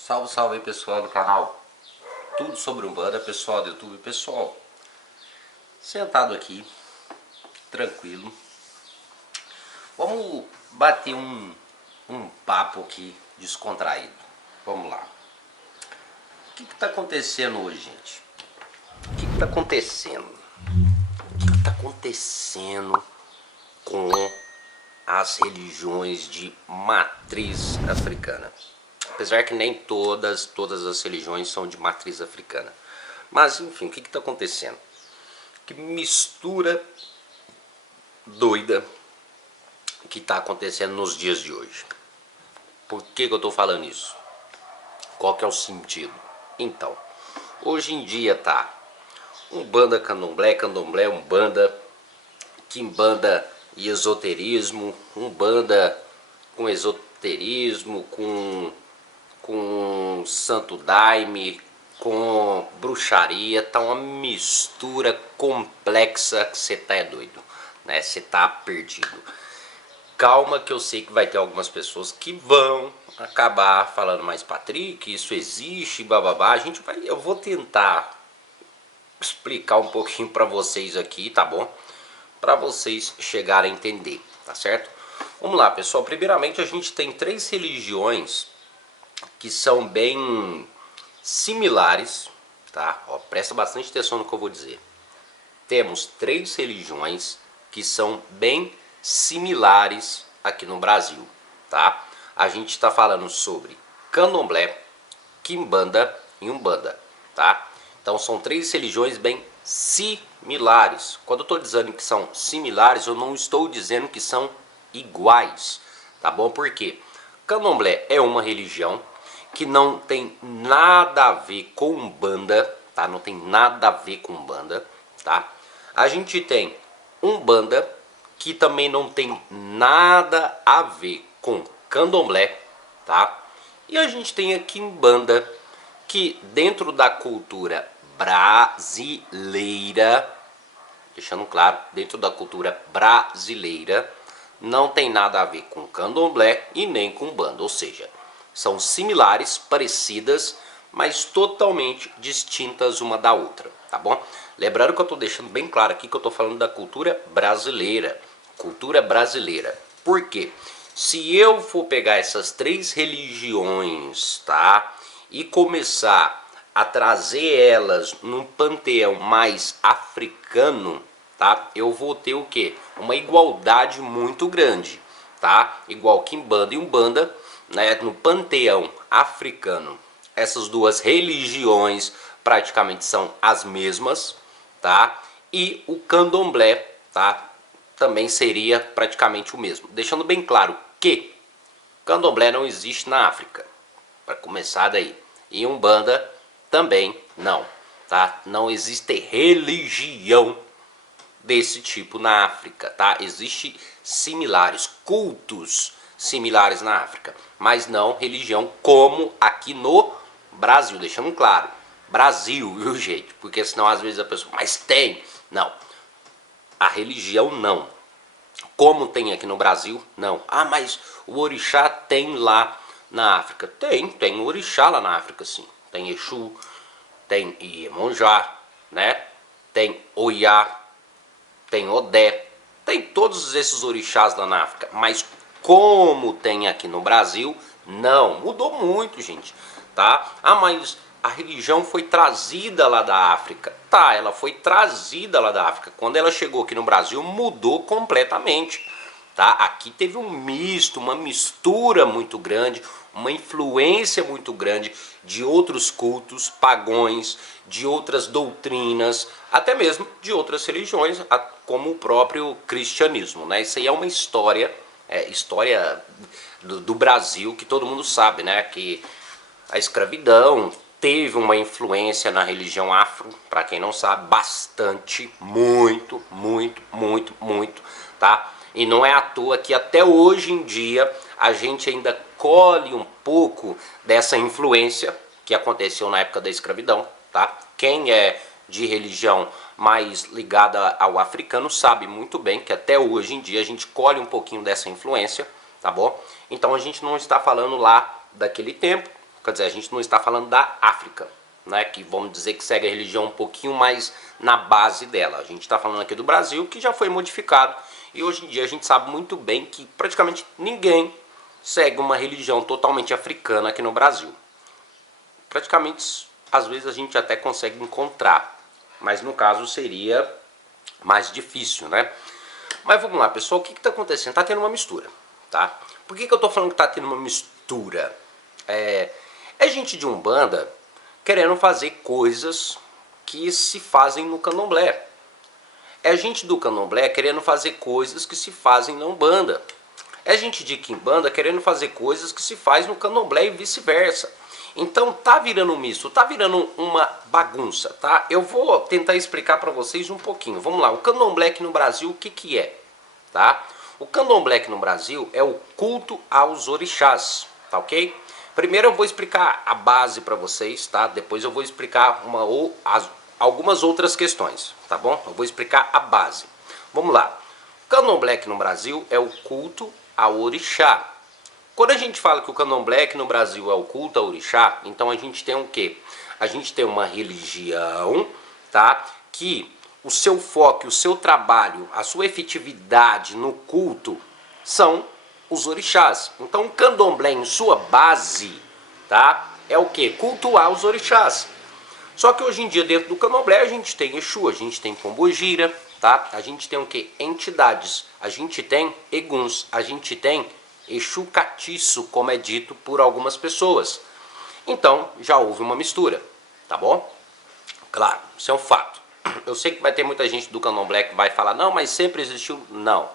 Salve, salve aí, pessoal do canal Tudo sobre Umbanda, pessoal do YouTube. Pessoal, sentado aqui, tranquilo, vamos bater um papo aqui descontraído. Vamos lá. O que está acontecendo hoje, gente? O que está acontecendo? O que está acontecendo com as religiões de matriz africana? Apesar que nem todas as religiões são de matriz africana. Mas enfim, o que está acontecendo? Que mistura doida que está acontecendo nos dias de hoje. Por que eu estou falando isso? Qual que é o sentido? Então, hoje em dia tá Umbanda, Candomblé, Umbanda, Quimbanda e esoterismo, Umbanda com esoterismo, com santo daime, com bruxaria, tá uma mistura complexa que você tá doido, né? Você tá perdido. Calma que eu sei que vai ter algumas pessoas que vão acabar falando, mas Patrick, isso existe, bababá. Eu vou tentar explicar um pouquinho para vocês aqui, tá bom? Para vocês chegarem a entender, tá certo? Vamos lá, pessoal. Primeiramente, a gente tem três religiões que são bem similares, tá? Ó, presta bastante atenção no que eu vou dizer. Temos três religiões que são bem similares aqui no Brasil, tá? A gente está falando sobre Candomblé, Quimbanda e Umbanda, tá? Então são três religiões bem similares. Quando eu estou dizendo que são similares, eu não estou dizendo que são iguais, tá bom? Por quê? Candomblé é uma religião que não tem nada a ver com Umbanda, tá? Não tem nada a ver com Umbanda, tá? A gente tem Umbanda, que também não tem nada a ver com Candomblé, tá? E a gente tem a Quimbanda, que dentro da cultura brasileira, deixando claro, dentro da cultura brasileira, não tem nada a ver com Candomblé e nem com Umbanda, ou seja, são similares, parecidas, mas totalmente distintas uma da outra, tá bom? Lembrando que eu estou deixando bem claro aqui que eu estou falando da cultura brasileira. Cultura brasileira. Por quê? Se eu for pegar essas três religiões, tá? E começar a trazer elas num panteão mais africano, tá? Eu vou ter o quê? Uma igualdade muito grande, tá? Igual Quimbanda e Umbanda, né, no panteão africano, essas duas religiões praticamente são as mesmas, tá? E o Candomblé, tá? Também seria praticamente o mesmo. Deixando bem claro que Candomblé não existe na África, para começar daí. E Umbanda também não, tá? Não existe religião desse tipo na África, tá? Existem similares, cultos similares na África, mas não religião como aqui no Brasil, deixando claro, Brasil, viu, gente? Porque senão às vezes a pessoa, mas tem, não, a religião não, como tem aqui no Brasil, não. Ah, mas o orixá tem lá na África, tem um orixá lá na África, sim, tem Exu, tem Iemonjá, né? Tem Oiá, tem Odé, tem todos esses orixás lá na África, mas como tem aqui no Brasil, não, mudou muito, gente, tá? Ah, mas a religião foi trazida lá da África, tá, ela foi trazida lá da África, quando ela chegou aqui no Brasil mudou completamente, tá? Aqui teve um misto, uma mistura muito grande, uma influência muito grande de outros cultos pagões, de outras doutrinas, até mesmo de outras religiões, como o próprio cristianismo, né? Isso aí é uma história, história do Brasil, que todo mundo sabe, né? Que a escravidão teve uma influência na religião afro, para quem não sabe, bastante, muito, tá? E não é à toa que até hoje em dia a gente ainda colhe um pouco dessa influência que aconteceu na época da escravidão, tá? Quem é de religião mais ligada ao africano sabe muito bem que até hoje em dia a gente colhe um pouquinho dessa influência, tá bom? Então a gente não está falando lá daquele tempo, Quer dizer, a gente não está falando da África, né, que vamos dizer que segue a religião um pouquinho mais na base dela. A gente está falando aqui do Brasil, que já foi modificado, e hoje em dia a gente sabe muito bem que praticamente ninguém segue uma religião totalmente africana aqui no Brasil. Praticamente, às vezes a gente até consegue encontrar, mas no caso seria mais difícil, né? Mas vamos lá, pessoal, o que está acontecendo? Está tendo uma mistura, tá? Por que eu estou falando que está tendo uma mistura? É gente de Umbanda querendo fazer coisas que se fazem no Candomblé. É gente do Candomblé querendo fazer coisas que se fazem na Umbanda. É gente de Quimbanda querendo fazer coisas que se faz no Candomblé e vice-versa. Então tá virando um misto, tá virando uma bagunça, tá? Eu vou tentar explicar para vocês um pouquinho. Vamos lá, o Candomblé aqui no Brasil, o que é? Tá? O Candomblé aqui no Brasil é o culto aos orixás, tá ok? Primeiro eu vou explicar a base para vocês, tá? Depois eu vou explicar algumas outras questões, tá bom? Eu vou explicar a base. Vamos lá. O Candomblé aqui no Brasil é o culto ao orixá. Quando a gente fala que o Candomblé aqui no Brasil é o culto ao orixá, então a gente tem o quê? A gente tem uma religião, tá? Que o seu foco, o seu trabalho, a sua efetividade no culto são os orixás. Então o Candomblé em sua base, tá? É o quê? Cultuar os orixás. Só que hoje em dia dentro do Candomblé a gente tem Exu, a gente tem Pombogira, tá? A gente tem o quê? Entidades. A gente tem Eguns, a gente tem Exu Catiço, como é dito por algumas pessoas. Então já houve uma mistura, tá bom? Claro, isso é um fato. Eu sei que vai ter muita gente do Candomblé que vai falar, não, mas sempre existiu. Não,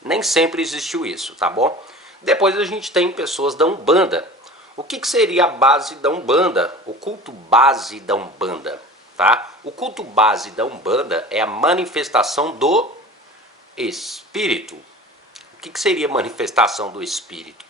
nem sempre existiu isso, tá bom? Depois a gente tem pessoas da Umbanda. O que seria a base da Umbanda? O culto base da Umbanda, tá? O culto base da Umbanda é a manifestação do Espírito. O que seria a manifestação do Espírito?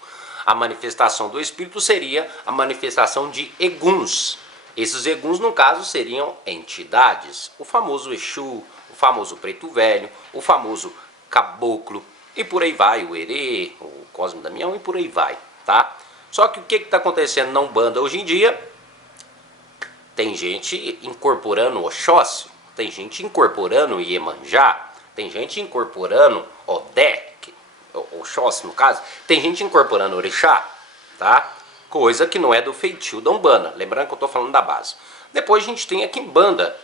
A manifestação do Espírito seria a manifestação de Eguns. Esses Eguns, no caso, seriam entidades. O famoso Exu, o famoso Preto Velho, o famoso Caboclo, e por aí vai, o Herê, o Cosme Damião, e por aí vai, tá? Só que o que está acontecendo na Umbanda hoje em dia? Tem gente incorporando Oxóssi, tem gente incorporando Iemanjá, tem gente incorporando Odé, Oxóssi no caso, tem gente incorporando Orixá, tá? Coisa que não é do feitio da Umbanda, lembrando que eu estou falando da base. Depois a gente tem a Quimbanda.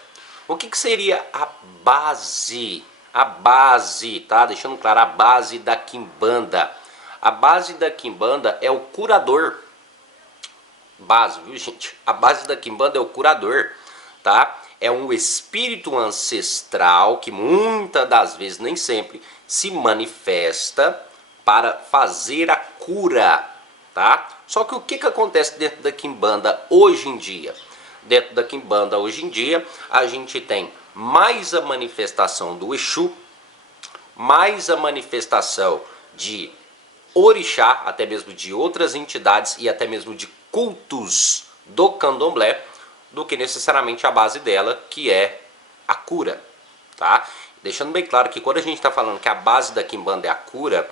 O que seria a base? A base, tá? Deixando claro, a base da Quimbanda. A base da Quimbanda é o curador. Base, viu, gente? A base da Quimbanda é o curador, tá? É um espírito ancestral que muitas das vezes, nem sempre, se manifesta para fazer a cura, tá? Só que o que acontece dentro da Quimbanda hoje em dia? Dentro da Quimbanda hoje em dia, a gente tem mais a manifestação do Exu, mais a manifestação de Orixá, até mesmo de outras entidades e até mesmo de cultos do Candomblé, do que necessariamente a base dela, que é a cura, tá? Deixando bem claro que quando a gente está falando que a base da Quimbanda é a cura,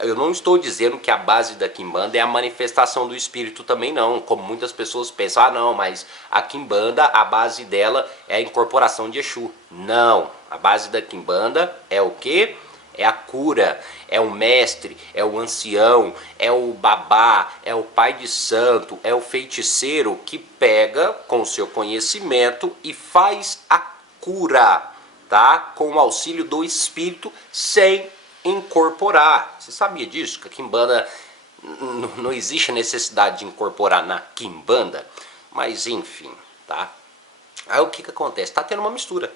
eu não estou dizendo que a base da Quimbanda é a manifestação do espírito também não, como muitas pessoas pensam, ah não, mas a Quimbanda, a base dela é a incorporação de Exu. Não, a base da Quimbanda é o quê? É a cura, é o mestre, é o ancião, é o babá, é o pai de santo, é o feiticeiro que pega com o seu conhecimento e faz a cura, tá? Com o auxílio do espírito sem incorporar. Você sabia disso? Que a Quimbanda não existe a necessidade de incorporar na Quimbanda, mas enfim, tá? Aí o que acontece? Tá tendo uma mistura.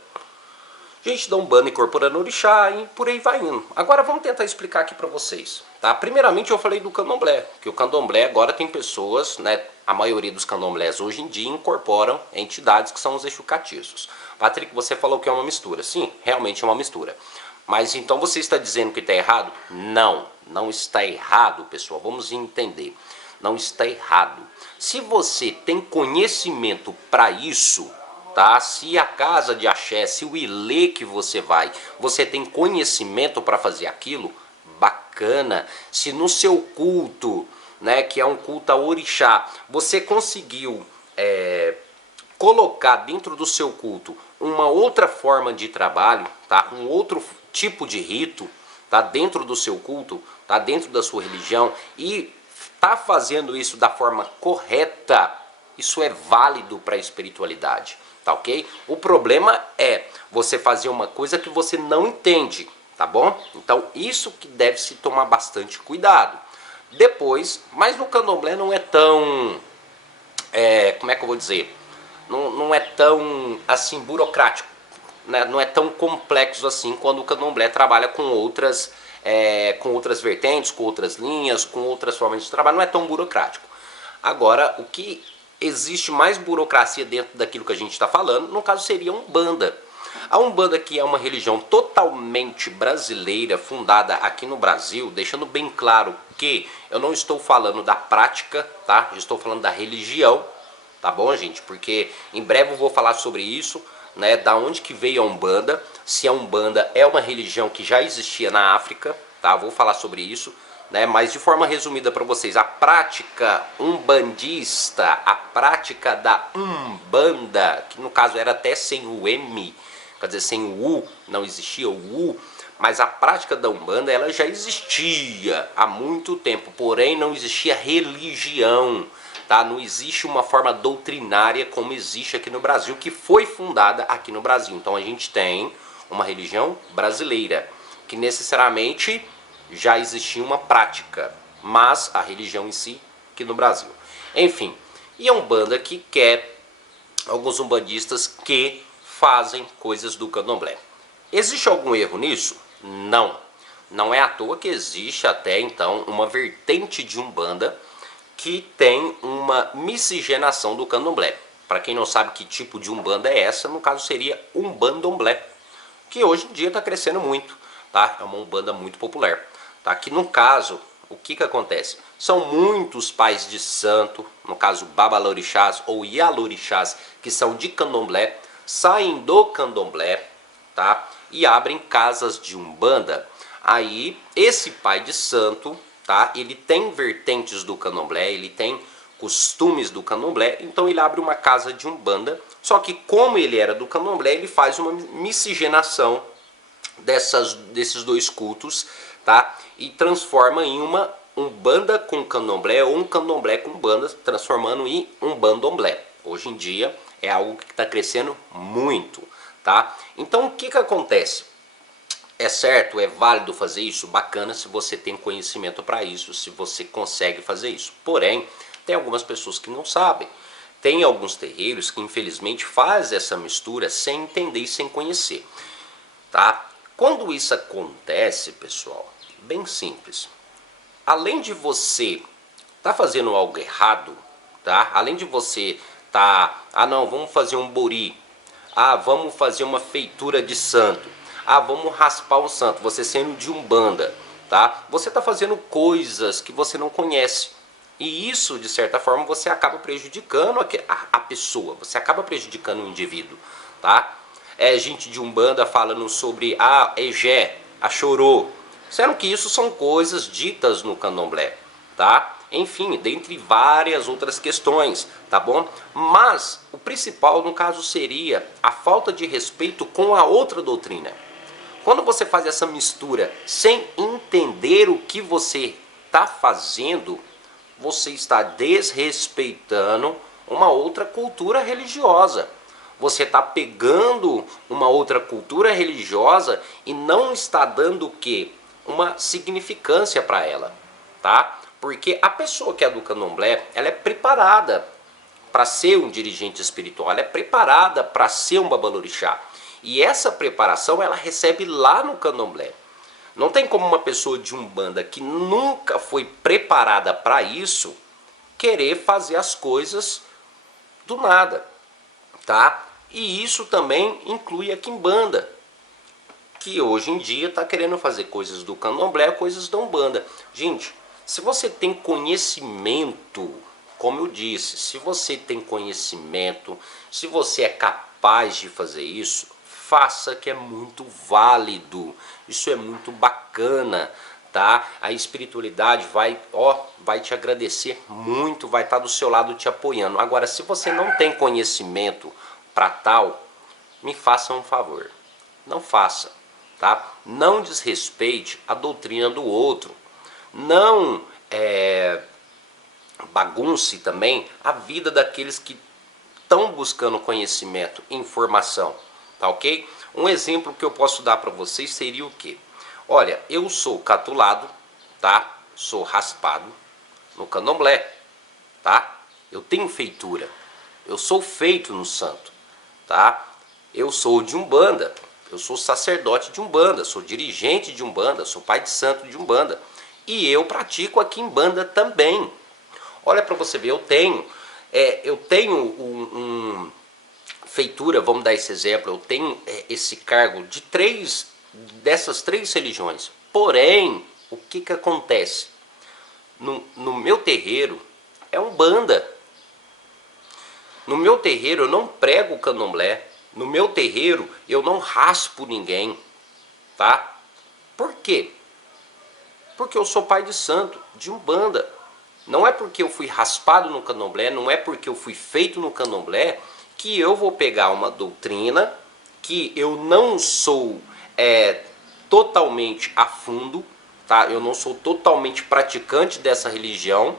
Gente da Umbanda incorporando orixá e por aí vai indo. Agora vamos tentar explicar aqui para vocês, tá? Primeiramente eu falei do Candomblé, que o Candomblé agora tem pessoas, né? A maioria dos candomblés hoje em dia incorporam entidades que são os Exu Catiços. Patrick, você falou que é uma mistura. Sim, realmente é uma mistura. Mas então você está dizendo que está errado? Não, não está errado, pessoal. Vamos entender. Não está errado. Se você tem conhecimento para isso, tá? Se a casa de axé, se o ilê que você vai, você tem conhecimento para fazer aquilo, bacana. Se no seu culto né, que é um culto ao orixá, você conseguiu colocar dentro do seu culto uma outra forma de trabalho, tá? Um outro tipo de rito, tá? Dentro do seu culto, tá? Dentro da sua religião, e tá fazendo isso da forma correta, isso é válido para a espiritualidade, tá ok? O problema é você fazer uma coisa que você não entende, tá bom? Então isso que deve se tomar bastante cuidado. Depois, mas no candomblé não é tão, como é que eu vou dizer? Não é tão assim burocrático, né? Não é tão complexo assim quando o candomblé trabalha com outras vertentes, com outras linhas, com outras formas de trabalho, não é tão burocrático. Agora, o que existe mais burocracia dentro daquilo que a gente está falando, no caso seria a Umbanda. A Umbanda, que é uma religião totalmente brasileira, fundada aqui no Brasil, deixando bem claro que eu não estou falando da prática, tá? Eu estou falando da religião, tá bom, gente? Porque em breve eu vou falar sobre isso, né? Da onde que veio a Umbanda, se a Umbanda é uma religião que já existia na África, tá? Vou falar sobre isso, né? Mas de forma resumida para vocês, a prática umbandista, a prática da Umbanda, que no caso era até sem o M, quer dizer, sem o U, não existia o U, mas a prática da Umbanda ela já existia há muito tempo, porém não existia religião. Tá? Não existe uma forma doutrinária como existe aqui no Brasil, que foi fundada aqui no Brasil. Então a gente tem uma religião brasileira, que necessariamente já existia uma prática, mas a religião em si aqui no Brasil. Enfim, e a Umbanda que quer alguns umbandistas que fazem coisas do candomblé. Existe algum erro nisso? Não. Não é à toa que existe até então uma vertente de Umbanda que tem uma miscigenação do candomblé. Para quem não sabe que tipo de Umbanda é essa, no caso seria Umbandomblé, que hoje em dia está crescendo muito, tá? É uma Umbanda muito popular, tá? Que no caso, o que acontece? São muitos pais de santo, no caso babalorixás ou ialorixás, que são de candomblé, saem do candomblé, tá? E abrem casas de Umbanda. Aí, esse pai de santo, tá? Ele tem vertentes do candomblé, ele tem costumes do candomblé, então ele abre uma casa de Umbanda, só que como ele era do candomblé, ele faz uma miscigenação desses dois cultos, tá? E transforma em uma Umbanda com candomblé ou um candomblé com Umbanda, transformando em Umbandomblé. Hoje em dia é algo que está crescendo muito, tá? Então o que acontece? É certo, é válido fazer isso? Bacana se você tem conhecimento para isso, se você consegue fazer isso. Porém, tem algumas pessoas que não sabem. Tem alguns terreiros que infelizmente fazem essa mistura sem entender e sem conhecer. Tá? Quando isso acontece, pessoal, bem simples. Além de você tá fazendo algo errado, tá? Além de você não, vamos fazer um bori. Vamos fazer uma feitura de santo. Vamos raspar o santo, você sendo de Umbanda, tá? Você está fazendo coisas que você não conhece. E isso, de certa forma, você acaba prejudicando a pessoa, você acaba prejudicando o indivíduo, tá? É gente de Umbanda falando sobre a Egé, a Chorô, sendo que isso são coisas ditas no candomblé, tá? Enfim, dentre várias outras questões, tá bom? Mas o principal, no caso, seria a falta de respeito com a outra doutrina. Quando você faz essa mistura sem entender o que você está fazendo, você está desrespeitando uma outra cultura religiosa. Você está pegando uma outra cultura religiosa e não está dando o quê? Uma significância para ela, tá? Porque a pessoa que é do candomblé, ela é preparada para ser um dirigente espiritual, ela é preparada para ser um babalorixá. E essa preparação ela recebe lá no candomblé. Não tem como uma pessoa de Umbanda que nunca foi preparada para isso querer fazer as coisas do nada, tá? E isso também inclui a Quimbanda, que hoje em dia está querendo fazer coisas do candomblé, coisas da Umbanda. Gente, se você tem conhecimento, como eu disse, se você tem conhecimento, se você é capaz de fazer isso, faça, que é muito válido, isso é muito bacana, tá? A espiritualidade vai te agradecer muito, vai estar do seu lado te apoiando. Agora, se você não tem conhecimento para tal, me faça um favor, não faça, tá? Não desrespeite a doutrina do outro, não bagunce também a vida daqueles que estão buscando conhecimento e informação, tá ok? Um exemplo que eu posso dar para vocês seria o quê? Olha, eu sou catulado, tá? Sou raspado no candomblé, tá? Eu tenho feitura, eu sou feito no santo, tá? Eu sou de Umbanda, eu sou sacerdote de Umbanda, sou dirigente de Umbanda, sou pai de santo de Umbanda. E eu pratico a quimbanda também. Olha para você ver, eu tenho feitura, vamos dar esse exemplo, eu tenho esse cargo de dessas três religiões. Porém, o que acontece? No meu terreiro é Umbanda. No meu terreiro eu não prego o candomblé. No meu terreiro eu não raspo ninguém, tá? Por quê? Porque eu sou pai de santo, de Umbanda. Não é porque eu fui raspado no candomblé, não é porque eu fui feito no candomblé, que eu vou pegar uma doutrina que eu não sou totalmente a fundo, tá? Eu não sou totalmente praticante dessa religião,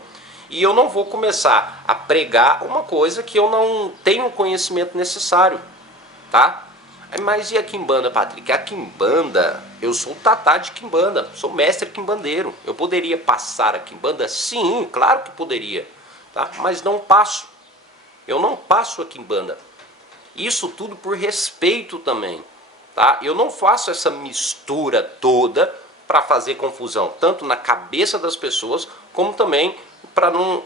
e eu não vou começar a pregar uma coisa que eu não tenho o conhecimento necessário, tá? Mas e a quimbanda, Patrick? A quimbanda, eu sou tatá de quimbanda, sou mestre quimbandeiro. Eu poderia passar a quimbanda? Sim, claro que poderia, tá? Mas não passo. Eu não passo a quimbanda. Isso tudo por respeito também, tá? Eu não faço essa mistura toda para fazer confusão, tanto na cabeça das pessoas, como também para não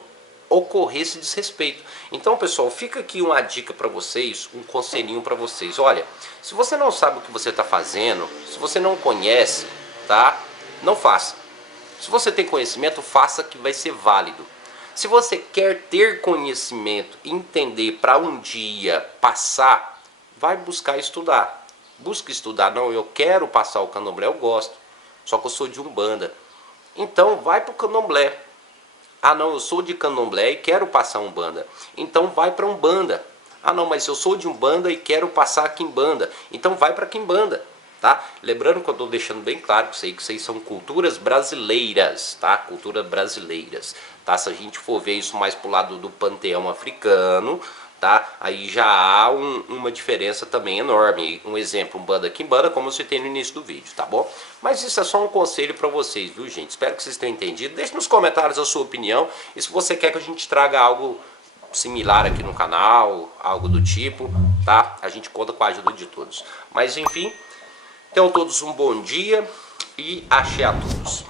ocorrer esse desrespeito. Então, pessoal, fica aqui uma dica para vocês, um conselhinho para vocês. Olha, se você não sabe o que você está fazendo, se você não conhece, tá? Não faça. Se você tem conhecimento, faça, que vai ser válido. Se você quer ter conhecimento, entender para um dia passar, vai buscar estudar. Busca estudar. Não, eu quero passar o candomblé, eu gosto. Só que eu sou de Umbanda. Então, vai para o candomblé. Ah, não, eu sou de candomblé e quero passar Umbanda. Então vai para Umbanda. Ah, não, mas eu sou de Umbanda e quero passar a quimbanda. Então vai para quimbanda, tá? Lembrando que eu estou deixando bem claro que vocês são culturas brasileiras, tá? Culturas brasileiras, tá? Se a gente for ver isso mais pro lado do panteão africano, tá? Aí já há uma diferença também enorme. Um exemplo, Umbanda quimbanda, como eu citei no início do vídeo, tá bom? Mas isso é só um conselho para vocês, viu, gente? Espero que vocês tenham entendido. Deixe nos comentários a sua opinião e se você quer que a gente traga algo similar aqui no canal, algo do tipo, tá? A gente conta com a ajuda de todos. Mas enfim, tenham todos um bom dia e axé a todos.